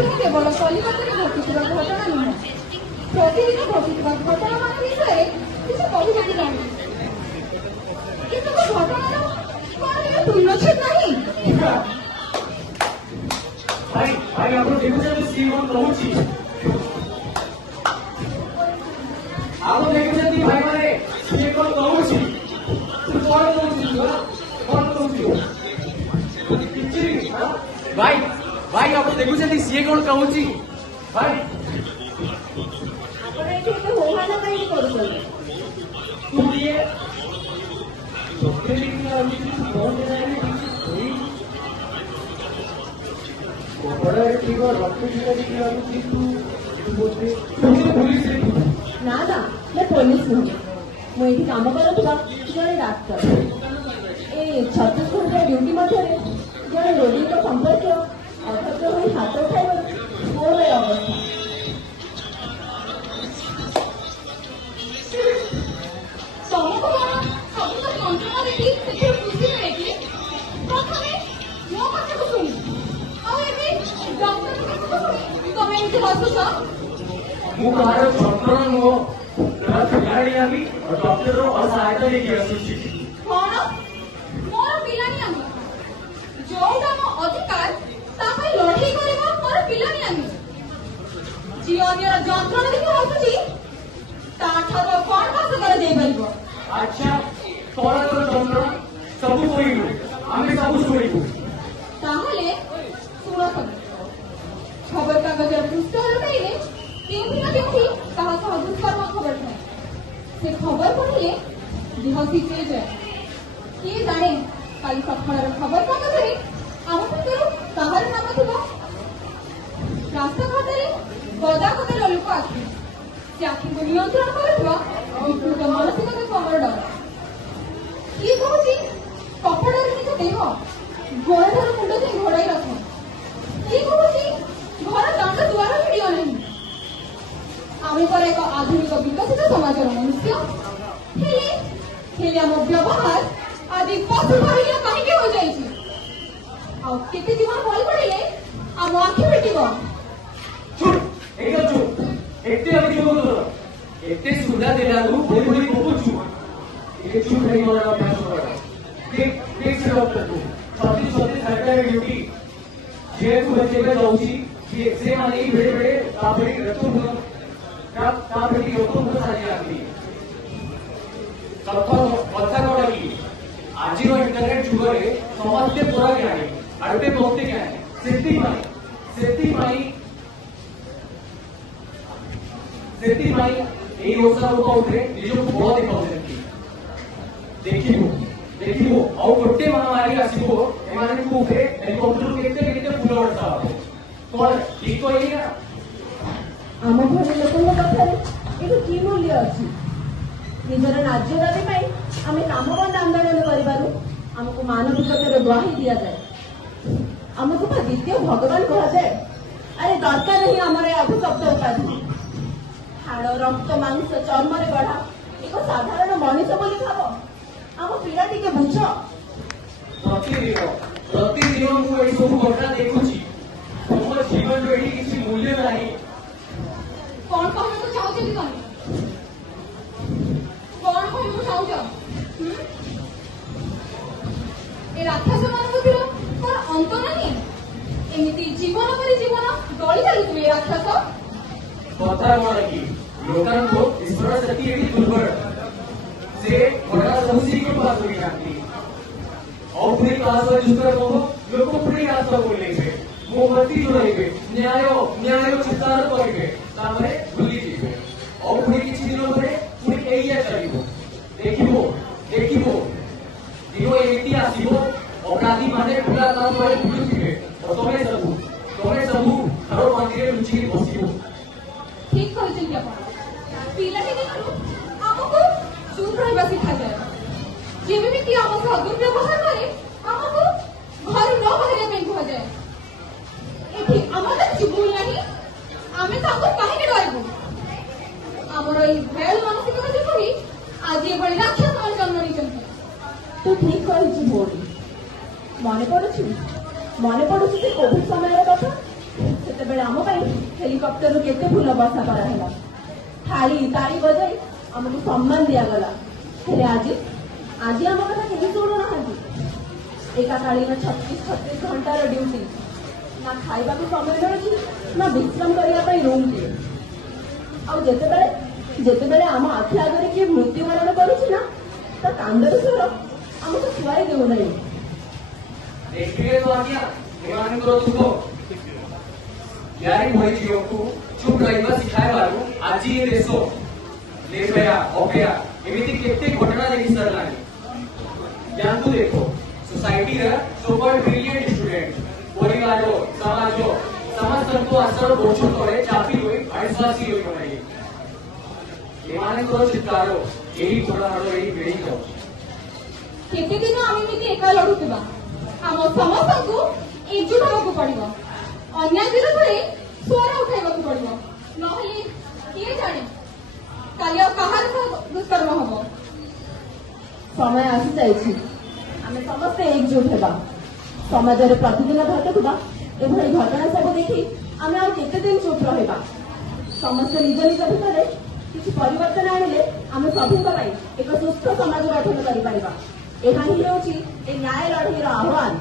केवल कलिकताରେ ଘଟୁଥିବା ଘଟଣା ନୁହେଁ, ପ୍ରତିଦିନ ଘଟୁଥିବା ଘଟଣାମାନ ବିଷୟରେ କିଛି କହିବାକୁ ଚାହୁଁଛି। ଏସବୁ ଘଟଣାର କଣ କେବେ ପୂର୍ଣ୍ଣଚ୍ଛେଦ ନାହିଁ? ଭାଇ ଭାଇ ଆପଣ ଦେଖୁଛନ୍ତି ସିଏ କଣ କହୁଛି? ଆପଣ ଦେଖୁଛନ୍ତି ଭାଇ ମାନେ ସିଏ କଣ କହୁଛି? କଣ କହୁଛି? କଣ କହୁଛି? କିଛି ଭାଇ ଭାଇ ଆପଣ ଦେଖୁଛନ୍ତି ସିଏ କଣ କହୁଛି? ଭାଇ ଆପଣ ଏଠି ଏତେ ହୋହାନା କାହିଁକି କରୁଛନ୍ତି? ଇଏ ନା ନା ମୁଁ ପୋଲିସ ନୁହେଁ, ମୁଁ ଏଠି କାମ କରୁଥିବା ଜଣେ ଡାକ୍ତର। ଏ 36 ଘଣ୍ଟା ଡ୍ୟୁଟି ମଧ୍ୟରେ ଜଣେ ରୋଗୀଙ୍କ ସମ୍ପର୍କୀୟ ଅଭଦ୍ର ହୋଇ ହାତ ଉଠାଇବାରୁ ମୋର ଏ ଅବସ୍ଥା। ତମକୁ କଣ ସବୁତ ଯନ୍ତ୍ରଣା ଦେଖି ସେଥିରେ ଖୁସି ମିଳେ କି? ପ୍ରଥମେ ମୋ କଥାକୁ ଶୁଣି ଆଉ ଏବେ ଡକ୍ଟରଙ୍କ କଥାକୁ ଶୁଣି ତମେ ଏମିତି ହସୁଛ? ମୁଁ କାହାର ଯନ୍ତ୍ରଣା ନୁହଁ, ପିଲାଣି আমি ଡକ୍ଟରର ଅସହାୟତା ନେଇକି ଆସୁଛି। କଣ ମୋର ପିଲାଣିଆମି? ଯୋଉଟା ମୋ ଅଧିକାର ତା ପାଇଁ ଲଢ଼େଇ କରିବା ମୋର ପିଲାଣିଆମି? ଯିଏ ଅନ୍ୟର ଯନ୍ତ୍ରଣା ଦେଖି ହସୁଛି ତାଠାରୁ କଣ ଆଶା କରାଯାଇପାରିବ? ଆଚ୍ଛା ତୋର ଯନ୍ତ୍ରଣା ସବୁ କହିଲୁ, ଆମେ ସବୁ ଶୁଣିବୁ। ତାହେଲେ ଶୁଣ ସବୁ। ଖବରକାଗଜର ପୃଷ୍ଠ ଲଗାଇଲେ କେଉଁଠି ନା କେଉଁଠି କାହା ସହ ଦୁଷ୍କର୍ମ ଖବର ଥାଏ। ସେ ଖବର ପଢ଼ିଲେ ଦେହ ସିଝେଇ ଯାଏ। କିଏ ଜାଣେ କାଲି ସକାଳର ଖବରକାଗଜରେ ଆମ ଭିତରୁ କାହାର ନାମ ଥିବ? ରାସ୍ତାଘାଟରେ ଗଦା ଗଦାର ଲୋକ ଆଖି, ସେ ଆଖିକୁ ନିୟନ୍ତ୍ରଣ କରୁଥିବା ବିକୃତ ମାନସିକତାକୁ ଆମର ଡର। କିଏ କହୁଛି କପଡ଼ାରେ ନିଜ ଦେହ ଗୋଡ଼ଠାରୁ ମୁଣ୍ଡ ଯାଇ ଘୋଡ଼ାଇ ରଖ। କିଏ କହୁଛି ଘର ଦାଣ୍ଡ ଦୁଆର ଭିଡ଼ିବ ନାହିଁ। ଆମେ ପରା ଏକ ଆଧୁନିକ ବିକଶିତ ସମାଜର ମନୁଷ୍ୟ। ହେଲେ ଆମ ବ୍ୟବହାର ଆଜି ପଶୁ ଭାବିଲ କାହିଁକି ହୋଇଯାଇଛି? ଆଉ କେତେ ଜୀବନ ବଳି ପଡ଼ିଲେ ଆମ ଆଖି ଫିଟିବ? ଏତେ ଅଭିଯୋଗ ତୋର, ଏତେ ସୁଧା ଦେଲାରୁ ଭଳି ଭଳି କହୁଛୁ। ଟିକେ ଚୁପ୍ ହେଇ ମୋର ଅଭ୍ୟାସ କର। ଡକ୍ଟରକୁ ସତି ସତି ସରକାରୀ ଡ୍ୟୁଟି ଯେହେତୁ ବଞ୍ଚେଇବା ଯାଉଛି ସେମାନେ ବେଳେ ବେଳେ ତାପରେ ରକ୍ତମୁଖ ସାଜି ଯାଆନ୍ତି। କଥା କଣ କି ଆଜିର ଇଣ୍ଟରନେଟ ଯୁଗରେ ସମସ୍ତେ ପୁରା ଜ୍ଞାନୀ ଆଉ ଏବେ ବହୁତ ଜ୍ଞାନୀ। ସେଥିପାଇଁ ଏଇ ଓଷା ଉପରେ ନିଜକୁ ବଳ ଦେଖାଉଛନ୍ତି। ଦେଖିବୁ ଆଉ ଗୋଟେ ମହାମାରୀ ଆସିବ, ଏମାନଙ୍କ ଉପରେ ହେଲିକପ୍ଟର କେତେ କେତେ ଫୁଲ ବର୍ଷା ହବ। କଣ ଠିକ କହିଲି ନା? ଆମ ଭଳି ଲୋକଙ୍କ ପାଖରେ ଏଠି କି ମୂଲ୍ୟ ଅଛି? ନିଜର ନ୍ୟାଯ୍ୟ ଦାବି ପାଇଁ ଆମେ କାମ ବନ୍ଦ ଆନ୍ଦୋଳନ କରିବାରୁ ଆମକୁ ମାନବିକତାର ଦ୍ୱାହି ଦିଆଯାଏ। ଆମକୁ ବା ଦ୍ୱିତୀୟ ଭଗବାନ କୁହାଯାଏ। ଆରେ ଦରକାର ହିଁ ଆମର ଏ ଅଭିଶପ୍ତ ଉପାଧି। ହାଡ଼ ରକ୍ତ ମାଂସ ଚର୍ମରେ ଗଢ଼ା ଏକ ସାଧାରଣ ମଣିଷ ବୋଲି ଭାବ। ଆମ ପୀଡ଼ା ଟିକେ ବୁଝ। ପ୍ରତିଦିନ ମୁଁ ଏଇ ସବୁ ଘଟଣା ଦେଖୁଛି। ତୁମ ଜୀବନର ଏଠି କିଛି ମୂଲ୍ୟ ନାହିଁ। କଣ କହିବାକୁ ଚାହୁଁଛନ୍ତି ତମେ? କଣ କହିବାକୁ ଚାହୁଁଛ? ଏ ରାକ୍ଷସ ମାନଙ୍କର କଣ ଅନ୍ତ ନାହିଁ? ଏମିତି ଜୀବନ ପରେ ଜୀବନ ଦଳି ଚାଲୁଥିବେ ଏ ରାକ୍ଷସ। କଥା କଣ କି ଲୋକଙ୍କ ଈଶ୍ୱର ଶକ୍ତି ଏଠି ଦୁର୍ବଳ। ସେ ଘଟଣା ସବୁ ଶିଖି ପାସ ହୋଇଯାନ୍ତି। ଆଉ ପୁଣି କାହା ସହ ଯୁଦ୍ଧ କହ, ଲୋକ ପୁଣି କାହା ସହ ବୋଲେଇବେ, ମୋମବତୀ ଜଳାଇବେ, ନ୍ୟାୟ ଚିତ୍ତାର କରିବେ, ତାପରେ ଭୁଲିଯିବେ। ଆଉ ପୁଣି କିଛି ଦିନ ପରେ ପୁଣି ଏଇଆ ଚାଲିବ। ଦେଖିବ ଦିନ ଏମିତି ଆସିବ, ଅପରାଧୀ ମାନେ ପୁରା ତା ତଳେ ବୁଲୁଥିବେ। ତମେ ସବୁ ଘର ମନ୍ଦିରରେ ଲୁଚିକି ବସିବ। ଠିକ କହିଛନ୍ତି ଆପଣ। ପିଲାଟି ଦିନରୁ ଆମକୁ ଚୁପ୍ ରହିବା ଶିଖାଯାଏ। ଯେମିତି କି ଆମ ସହ ଦୁର୍ବ୍ୟବହାର କରେ ଆମକୁ ଘରୁ ନ ବାହାରିବା ପାଇଁ କୁହାଯାଏ। ଏଠି ଆମର କିଛି ଭୁଲ ନାହିଁ, ଆମେ ତାଙ୍କୁ କାହିଁକି ଡରିବୁ? ଆମର ଏଇ ଭୟାଳୁ ମାନସିକତା ଯୋଗୁଁ ହିଁ ଆଜି ଏଭଳି ରାକ୍ଷସ ମାନେ ଜନ୍ମ ନେଇଛନ୍ତି। ତୁ ଠିକ କହିଛୁ ଭଉଣୀ। ମନେ ପଡୁଛି ସେ କୋଭିଡ ସମୟର କଥା। ସେତେବେଳେ ଯେତେବେଳେ ଆମ ପାଇଁ ହେଲିକପ୍ଟରରୁ କେତେ ଫୁଲ ବର୍ଷା କରାହେଲା, ଥାଳି ତାଳି ବଜାଇ ଆମକୁ ସମ୍ମାନ ଦିଆଗଲା। ହେଲେ ଆଜି ଆଜି ଆମ କଥା କେହି ଶୁଣୁନାହାନ୍ତି। ଏକାକାଳୀନ 36 ଘଣ୍ଟାର ଡ୍ୟୁଟି, ନା ଖାଇବାକୁ ସମୟ ମିଳୁଛି ନା ବିଶ୍ରାମ କରିବା ପାଇଁ ରୁମଟିଏ। ଆଉ ଯେତେବେଳେ ଆମ ଆଖି ଆଗରେ କିଏ ମୃତ୍ୟୁବରଣ କରୁଛି ନା, ତା କାନ୍ଦର ସ୍ୱର ଆମକୁ ଶୁଆଇ ଦେଉନାହିଁ। देखिए तो आज्ञा ଏମାନଙ୍କର ଦୁଃଖ यारी भଳି ଝିଅକୁ ଚୁପ୍ ରହିବା ଶିଖାଇବାରୁ ଆଜି ଏ ଦେଶ ନିର୍ଭୟା ଅଭୟା ଏମିତି କେତେ ଘଟଣା ଦେଖି ସାରିଲାଣି। ଯାଆନ୍ତୁ ଦେଖ सोसाइटीर सुपर ब्रिलियंट स्टूडेंट परिवार समाज ସମସ୍ତଙ୍କୁ ଆଶାର ବୋଝ ତଳେ ଚାପି ହୋଇ ଆଶ୍ୱାସୀ ହୋଇ ଗଲାଣି। ଏମାନଙ୍କର ଚିତ୍କାର ଏହି ଘଟଣାର ଏହି ପିଢ଼ି ଯାଉଛି। କେତେ ଦିନ ଆମେ ଏମିତି ଏକା ଲଢୁଥିବା? ଆମ ସମସ୍ତଙ୍କୁ ଏକଜୁଟ ହେବାକୁ ପଡିବ। ଅନ୍ୟାୟ ବିରୋଧରେ ସ୍ୱର ଉଠାଇବାକୁ ପଡିବ। ନହେଲେ କିଏ ଜାଣେ କାଲି ଆଉ କାହାର ଦୁଷ୍କର୍ମ ହବ। ସମୟ ଆସିଯାଇଛି, ଆମେ ସମସ୍ତେ ଏକଜୁଟ ହେବା। ସମାଜରେ ପ୍ରତିଦିନ ଘଟୁଥିବା ଏଭଳି ଘଟଣା ସବୁ ଦେଖି ଆମେ ଆଉ କେତେ ଦିନ ଚୁପ୍ ରହିବା? ସମସ୍ତେ ନିଜ ନିଜ ଭିତରେ କିଛି ପରିବର୍ତ୍ତନ ଆଣିଲେ ଆମେ ସଭିଙ୍କ ପାଇଁ ଏକ ସୁସ୍ଥ ସମାଜ ଗଠନ କରିପାରିବା। ଏହା ହିଁ ହେଉଛି ଏ ନ୍ୟାୟ ଲଢ଼େଇର ଆହ୍ୱାନ।